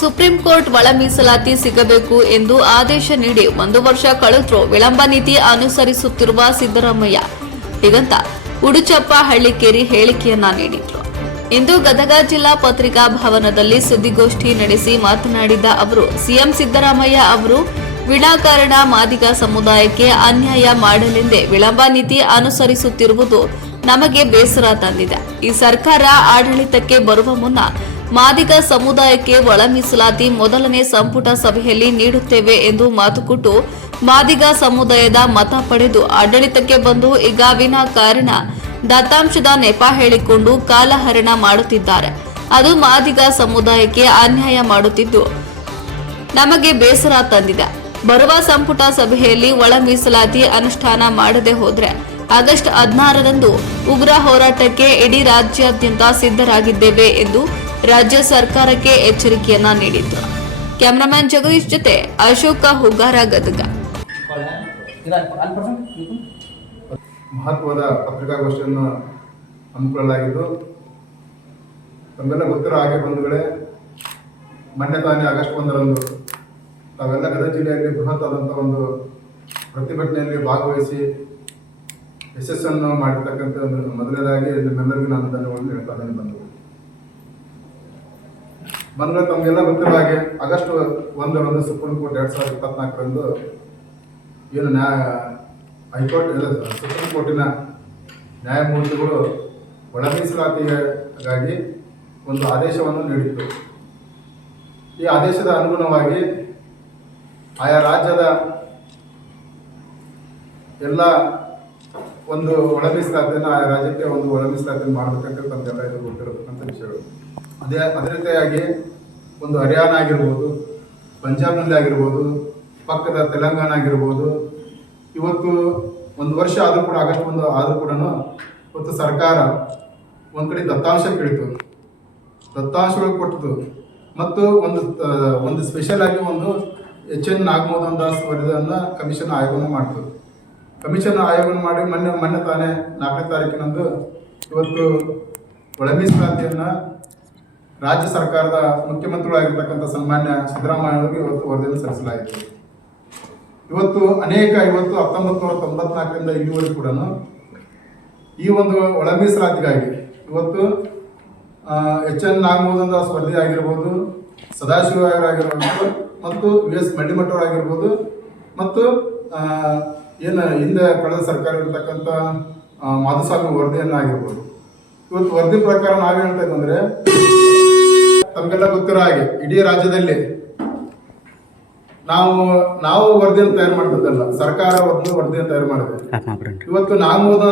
Supreme court ಒಳ ಮೀಸಲಾತಿ ಸಿಗಬೇಕು ಎಂದು ಆದೇಶ ನೀಡಿ 1 ವರ್ಷ ಕಳೆದರೂ ವಿಳಂಬ ನೀತಿ ಅನುಸರಿಸುತ್ತಿರುವ ಸಿದ್ದರಾಮಯ್ಯ ಹೀಗಂತ ಉಡುಚಪ್ಪ ಹಳ್ಳಿಕೇರಿ ಹೇಳಿಕೆಯನ್ನ ನೀಡಿದರು. ಇಂದು ಗದಗ ಜಿಲ್ಲಾ ಪತ್ರಿಕಾ ಭವನದಲ್ಲಿ ಸುದ್ದಿಗೋಷ್ಠಿ ನಡೆಸಿ ಮಾತನಾಡಿದ ಅವರು, ಸಿಎಂ ಸಿದ್ದರಾಮಯ್ಯ ಅವರು ವಿನಾಕಾರಣ ಮಾದಿಗ ಸಮುದಾಯಕ್ಕೆ ಅನ್ಯಾಯ ಮಾಡಲೆಂದೇ ವಿಳಂಬ ನೀತಿ ಅನುಸರಿಸುತ್ತಿರುವುದು ನಮಗೆ ಬೇಸರ ತಂದಿದೆ. ಈ ಸರ್ಕಾರ ಆಡಳಿತಕ್ಕೆ ಬರುವ ಮುನ್ನ ಮಾದಿಗ ಸಮುದಾಯಕ್ಕೆ ಒಳ ಮೀಸಲಾತಿ ಮೊದಲನೇ ಸಂಪುಟ ಸಭೆಯಲ್ಲಿ ನೀಡುತ್ತೇವೆ ಎಂದು ಮಾತು ಕೊಟ್ಟು ಮಾದಿಗ ಸಮುದಾಯದ ಮತ ಪಡೆದು ಆಡಳಿತಕ್ಕೆ ಬಂದು ಈಗ ವಿನಾಕಾರಣ ದತ್ತಾಂಶದ ನೆಪ ಹೇಳಿಕೊಂಡು ಕಾಲಹರಣ ಮಾಡುತ್ತಿದ್ದಾರೆ. ಅದು ಮಾದಿಗ ಸಮುದಾಯಕ್ಕೆ ಅನ್ಯಾಯ ಮಾಡುತ್ತಿದ್ದು ನಮಗೆ ಬೇಸರ ತಂದಿದೆ. ಬರುವ ಸಂಪುಟ ಸಭೆಯಲ್ಲಿ ಒಳ ಮೀಸಲಾತಿ ಅನುಷ್ಠಾನ ಮಾಡದೆ ಹೋದ್ರೆ ಆಗಸ್ಟ್ 16ರಂದು ಉಗ್ರ ಹೋರಾಟಕ್ಕೆ ಇಡೀ ರಾಜ್ಯಾದ್ಯಂತ ಸಿದ್ಧರಾಗಿದ್ದೇವೆ ಎಂದು ರಾಜ್ಯ ಸರ್ಕಾರಕ್ಕೆ ಎಚ್ಚರಿಕೆಯನ್ನ ನೀಡಿದ್ರು. ಕ್ಯಾಮರಾಮನ್ ಜಗದೀಶ್ ಜೊತೆ ಅಶೋಕ ಹುಗಾರ, ಗದಗ. ಮಹತ್ವದ ಪತ್ರಿಕಾಗೋಷ್ಠಿಯನ್ನು ಹಮ್ಮಿಕೊಳ್ಳಲಾಗಿದ್ದು, ತಮ್ಮೆಲ್ಲ ಗೊತ್ತಿರೋ ಹಾಗೆ ಬಂಧುಗಳೇ, ಮೊನ್ನೆ ತಾನೇ ಆಗಸ್ಟ್ 1ರಂದು ತಾವೆಲ್ಲ ಗದಗ ಜಿಲ್ಲೆಯಲ್ಲಿ ಬೃಹತ್ ಆದಂಥ ಒಂದು ಪ್ರತಿಭಟನೆಯಲ್ಲಿ ಭಾಗವಹಿಸಿ ಯಶಸ್ಸನ್ನು ಮಾಡಿರ್ತಕ್ಕಂಥ ಮೊದಲನೇದಾಗಿ ನಿಮ್ಮೆಲ್ಲರಿಗೂ ನಾನು ಧನ್ಯವಾದ ಹೇಳ್ತಾ ಬಂದು ತಮಗೆಲ್ಲ ಗೊತ್ತಿರೋ ಹಾಗೆ ಆಗಸ್ಟ್ 1ರಂದು ಸುಪ್ರೀಂ ಕೋರ್ಟ್ 2024ರಂದು ಏನು ಹೈಕೋರ್ಟ್ ಸುಪ್ರೀಂ ಕೋರ್ಟಿನ ನ್ಯಾಯಮೂರ್ತಿಗಳು ಒಳ ಮೀಸಲಾತಿಗಾಗಿ ಒಂದು ಆದೇಶವನ್ನು ನೀಡಿತ್ತು. ಈ ಆದೇಶದ ಅನುಗುಣವಾಗಿ ಆಯಾ ರಾಜ್ಯದ ಎಲ್ಲ ಒಂದು ಒಳ ಮೀಸಲಾತಿಯನ್ನು ಆಯಾ ರಾಜ್ಯಕ್ಕೆ ಒಂದು ಒಳ ಮೀಸಲಾತಿಯನ್ನು ಮಾಡಬೇಕಂತ ತಮಗೆಲ್ಲ ಇದು ಗೊತ್ತಿರತಕ್ಕಂಥ ವಿಷಯಗಳು. ಅದೇ ರೀತಿಯಾಗಿ ಒಂದು ಹರಿಯಾಣ ಆಗಿರ್ಬೋದು, ಪಂಜಾಬ್ನಲ್ಲಿ ಆಗಿರ್ಬೋದು, ಪಕ್ಕದ ತೆಲಂಗಾಣ ಆಗಿರ್ಬೋದು, ಇವತ್ತು 1 ವರ್ಷ ಆದರೂ ಕೂಡ ಆಗಸ್ಟ್ 1 ಆದರೂ ಕೂಡ ಇವತ್ತು ಸರ್ಕಾರ ಒಂದು ಕಡೆ ದತ್ತಾಂಶ ಕೇಳಿತು, ದತ್ತಾಂಶಗಳು ಕೊಟ್ಟಿತು ಮತ್ತು ಒಂದು ಸ್ಪೆಷಲ್ ಆಗಿ ಒಂದು HN ನಾಗಮೋಹನ್ ದಾಸ್ ವರದಿಯನ್ನು ಕಮಿಷನ್ ಆಯೋಗವನ್ನು ಮಾಡ್ತು. ಕಮಿಷನ್ ಆಯೋಗವನ್ನು ಮಾಡಿ ಮೊನ್ನೆ ತಾನೇ 4ನೇ ತಾರೀಕಿನಂದು ಇವತ್ತು ಒಳ ಮೀಸಲಾತಿಯನ್ನು ರಾಜ್ಯ ಸರ್ಕಾರದ ಮುಖ್ಯಮಂತ್ರಿಗಳಾಗಿರ್ತಕ್ಕಂಥ ಸನ್ಮಾನ್ಯ ಸಿದ್ದರಾಮಯ್ಯ ಅವರಿಗೆ ಇವತ್ತು ವರದಿಯನ್ನು ಸಲ್ಲಿಸಲಾಯಿತು. ಇವತ್ತು 1994ರಿಂದ ಇಲ್ಲಿವರೆಗೂ ಕೂಡ ಈ ಒಂದು ಒಳ ಮೀಸಲಾತಿಗಾಗಿ ಇವತ್ತು HN ನಾಗಮೋಹನ್ ದಾಸ್ ವರದಿ ಆಗಿರ್ಬೋದು, ಸದಾಶಿವ ಆಗಿರ್ಬೋದು ಮತ್ತು US ಮಳ್ಳಿಮಠವರಾಗಿರ್ಬೋದು ಮತ್ತು ಏನು ಹಿಂದೆ ಕಳೆದ ಸರ್ಕಾರ ಇರತಕ್ಕಂಥ ಮಾಧುಸ್ವಾಮಿ ವರದಿಯನ್ನಾಗಿರ್ಬೋದು, ಇವತ್ತು ವರದಿ ಪ್ರಕಾರ ನಾವು ಹೇಳ್ತಾ ಇದ್ದಂದ್ರೆ ತಮಗೆಲ್ಲ ಗೊತ್ತಿರೋ ಹಾಗೆ ಇಡೀ ರಾಜ್ಯದಲ್ಲಿ ನಾವು ವರದಿಯನ್ನು ತಯಾರು ಮಾಡಿದ್ದಲ್ಲ, ಸರ್ಕಾರ ವರದಿಯನ್ನು ತಯಾರು ಮಾಡಿದೆ. ಇವತ್ತು ನಾಗಮೋದ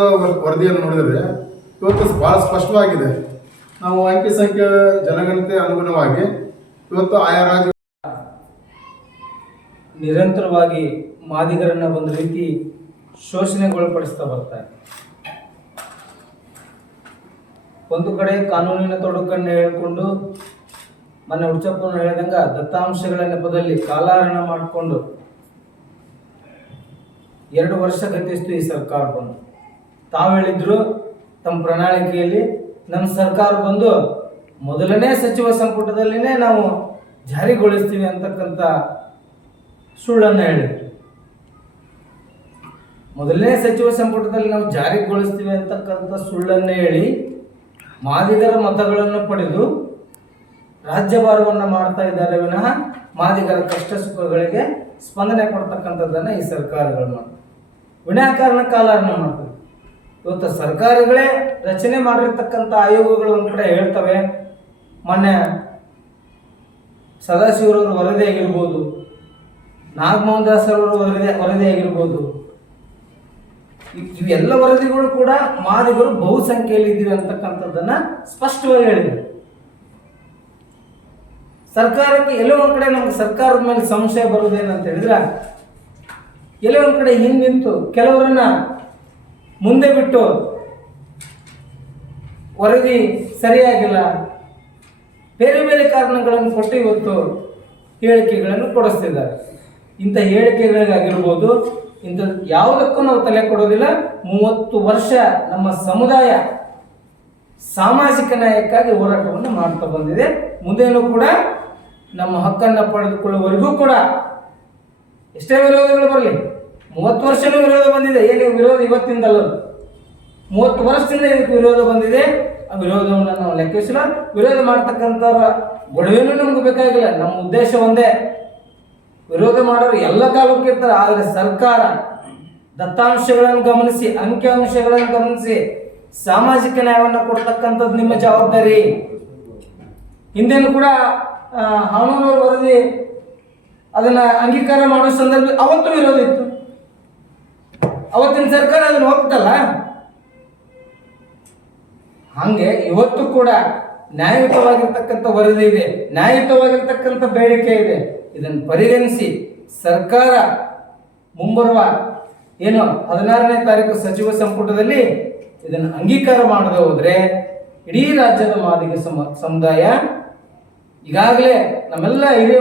ವರದಿಯನ್ನು ನೋಡಿದರೆ ಇವತ್ತು ಬಹಳ ಸ್ಪಷ್ಟವಾಗಿದೆ. ನಾವು ಅಂಕಿ ಸಂಖ್ಯೆ ಜನಗಣತಿ ಅನುಗುಣವಾಗಿ ಇವತ್ತು ಆಯಾ ರಾಜ್ಯ ನಿರಂತರವಾಗಿ ಮಾದಿಗರನ್ನ ಒಂದು ರೀತಿ ಶೋಷಣೆಗೊಳಪಡಿಸ್ತಾ ಬರ್ತಾರೆ. ಒಂದು ಕಡೆ ಕಾನೂನಿನ ತೊಡಕನ್ನು ಹೇಳಿಕೊಂಡು ಮೊನ್ನೆ ಉಡುಚಪ್ಪನ ಹೇಳಿದಂಗ ದತ್ತಾಂಶಗಳ ನೆಪದಲ್ಲಿ ಕಾಲಹರಣ ಮಾಡಿಕೊಂಡು 2 ವರ್ಷ ಗತಿಸ್ತು ಈ ಸರ್ಕಾರ ಬಂದು. ತಾವು ಹೇಳಿದ್ರು ತಮ್ಮ ಪ್ರಣಾಳಿಕೆಯಲ್ಲಿ ನಮ್ಮ ಸರ್ಕಾರ ಬಂದು ಮೊದಲನೇ ಸಚಿವ ಸಂಪುಟದಲ್ಲಿನೇ ನಾವು ಜಾರಿಗೊಳಿಸ್ತೀವಿ ಅಂತಕ್ಕಂಥ ಸುಳ್ಳನ್ನು ಹೇಳಿದ್ರು. ಮೊದಲನೇ ಸಚಿವ ಸಂಪುಟದಲ್ಲಿ ನಾವು ಜಾರಿಗೊಳಿಸ್ತೀವಿ ಅಂತಕ್ಕಂಥ ಸುಳ್ಳನ್ನೇ ಹೇಳಿ ಮಾದಿಗರ ಮತಗಳನ್ನು ಪಡೆದು ರಾಜ್ಯಭಾರವನ್ನು ಮಾಡ್ತಾ ಇದ್ದಾರೆ ವಿನಃ ಮಾದಿಗರ ಕಷ್ಟ ಸುಖಗಳಿಗೆ ಸ್ಪಂದನೆ ಕೊಡ್ತಕ್ಕಂಥದ್ದನ್ನು ಈ ಸರ್ಕಾರಗಳು ಮಾಡ್ತವೆ. ವಿನಾಕಾರಣ ಕಾಲಹರಣ ಮಾಡ್ತವೆ. ಇವತ್ತು ಸರ್ಕಾರಗಳೇ ರಚನೆ ಮಾಡಿರ್ತಕ್ಕಂಥ ಆಯೋಗಗಳು ಒಂದು ಕಡೆ ಹೇಳ್ತವೆ. ಮೊನ್ನೆ ಸದಾಶಿವರವ್ರ ವರದಿ ಆಗಿರ್ಬೋದು, ನಾಗಮೋಹನ್ ದಾಸ್ ಅವರ ವರದಿ ಆಗಿರ್ಬೋದು, ಇವೆಲ್ಲ ವರದಿಗಳು ಕೂಡ ಮಾದಿಗರು ಬಹುಸಂಖ್ಯೆಯಲ್ಲಿ ಇದ್ದೀವಿ ಅಂತಕ್ಕಂಥದ್ದನ್ನ ಸ್ಪಷ್ಟವಾಗಿ ಹೇಳಿದರು. ಸರ್ಕಾರಕ್ಕೆ ಎಲ್ಲೋ ಒಂದ್ ಕಡೆ ನಮ್ಗೆ ಸರ್ಕಾರದ ಮೇಲೆ ಸಂಶಯ ಬರುವುದೇನಂತ ಹೇಳಿದ್ರೆ, ಎಲ್ಲೋ ಒಂದ್ ಕಡೆ ನಿಂತು ಕೆಲವರನ್ನ ಮುಂದೆ ಬಿಟ್ಟು ವರದಿ ಸರಿಯಾಗಿಲ್ಲ, ಬೇರೆ ಬೇರೆ ಕಾರಣಗಳನ್ನು ಕೊಟ್ಟು ಇವತ್ತು ಹೇಳಿಕೆಗಳನ್ನು ಕೊಡಿಸ್ತಿದ್ದಾರೆ. ಇಂಥ ಹೇಳಿಕೆಗಳಿಗಾಗಿರ್ಬೋದು, ಇಂಥ ಯಾವುದಕ್ಕೂ ನಾವು ತಲೆ ಕೊಡೋದಿಲ್ಲ. 30 ವರ್ಷ ನಮ್ಮ ಸಮುದಾಯ ಸಾಮಾಜಿಕ ನ್ಯಾಯಕ್ಕಾಗಿ ಹೋರಾಟವನ್ನು ಮಾಡ್ತಾ ಬಂದಿದೆ. ಮುಂದೇನೂ ಕೂಡ ನಮ್ಮ ಹಕ್ಕನ್ನು ಪಡೆದುಕೊಳ್ಳುವವರೆಗೂ ಕೂಡ ಎಷ್ಟೇ ವಿರೋಧಗಳು ಬರಲಿ, 30 ವರ್ಷನೂ ವಿರೋಧ ಬಂದಿದೆ. ಏನು ವಿರೋಧ ಇವತ್ತಿಂದಲ್ಲ, 30 ವರ್ಷದಿಂದ ಇದಕ್ಕೆ ವಿರೋಧ ಬಂದಿದೆ. ಆ ವಿರೋಧವನ್ನು ನಾವು ಲೆಕ್ಕಿಸಿಲ್ಲ. ವಿರೋಧ ಮಾಡ್ತಕ್ಕಂಥವ್ರ ಗೊಡವೆನೂ ನಮ್ಗೆ ಬೇಕಾಗಿಲ್ಲ. ನಮ್ಮ ಉದ್ದೇಶ ಒಂದೇ, ವಿರೋಧ ಮಾಡೋರು ಎಲ್ಲ ಕಾಲಕ್ಕೂ ಇರ್ತಾರೆ. ಆದರೆ ಸರ್ಕಾರ ದತ್ತಾಂಶಗಳನ್ನು ಗಮನಿಸಿ, ಅಂಕಿಅಂಶಗಳನ್ನು ಗಮನಿಸಿ ಸಾಮಾಜಿಕ ನ್ಯಾಯವನ್ನು ಕೊಡ್ತಕ್ಕಂಥದ್ದು ನಿಮ್ಮ ಜವಾಬ್ದಾರಿ. ಹಿಂದೆನೂ ಕೂಡ ಹಾನೂರವ್ರ ವರದಿ ಅದನ್ನ ಅಂಗೀಕಾರ ಮಾಡೋ ಸಂದರ್ಭ ಅವತ್ತು ವಿರೋಧ ಇತ್ತು. ಅವತ್ತಿನ ಸರ್ಕಾರ ಅದನ್ನು ಒಪ್ತಲ್ಲ. ಹಂಗೆ ಇವತ್ತು ಕೂಡ ನ್ಯಾಯಯುತವಾಗಿರ್ತಕ್ಕಂಥ ವರದಿ ಇದೆ, ನ್ಯಾಯಯುತವಾಗಿರ್ತಕ್ಕಂಥ ಬೇಡಿಕೆ ಇದೆ. ಇದನ್ನು ಪರಿಗಣಿಸಿ ಸರ್ಕಾರ ಮುಂಬರುವ 16ನೇ ತಾರೀಕು ಸಚಿವ ಸಂಪುಟದಲ್ಲಿ ಇದನ್ನು ಅಂಗೀಕಾರ ಮಾಡದೆ ಹೋದ್ರೆ ಇಡೀ ರಾಜ್ಯದ ಮಾದಿಗ ಸಮುದಾಯ ಈಗಾಗಲೇ ನಮ್ಮೆಲ್ಲ ಹಿರಿಯ